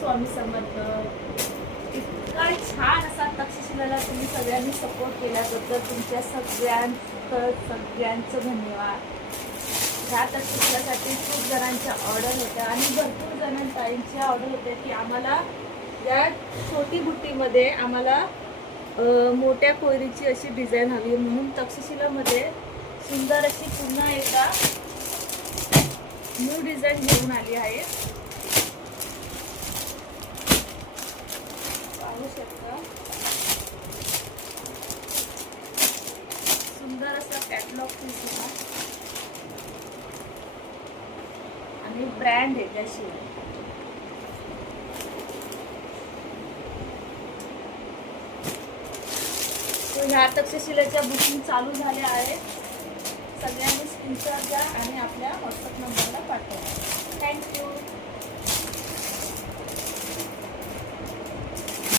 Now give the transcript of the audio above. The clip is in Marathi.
स्वामी समर्थ. इतका छान असा तक्षशिलेला तुम्ही सगळ्यांनी सपोर्ट केल्याबद्दल तुमच्या सगळ्यांचं धन्यवाद. ह्या तक्षशिलेसाठी खूप जणांच्या ऑर्डर होत्या आणि भरपूर जणांच्या ऑर्डर होत्या की आम्हाला या छोटी बुट्टीमध्ये आम्हाला मोठ्या कोयरीची अशी डिझाईन हवी, म्हणून तक्षशिलामध्ये सुंदर अशी पुन्हा एकदा न्यू डिझाईन घेऊन आली आहे. पाहू शकता सुंदर असा कॅटलॉग पीस आणि ब्रँड आहे त्याशिवाय. ह्या तक्षशिलेच्या बुकिंग चालू झाल्या आहेत. सगळ्यांनी स्क्रीनशॉट घ्या आणि आपल्या व्हॉट्सअप नंबरला पाठवा. थँक्यू.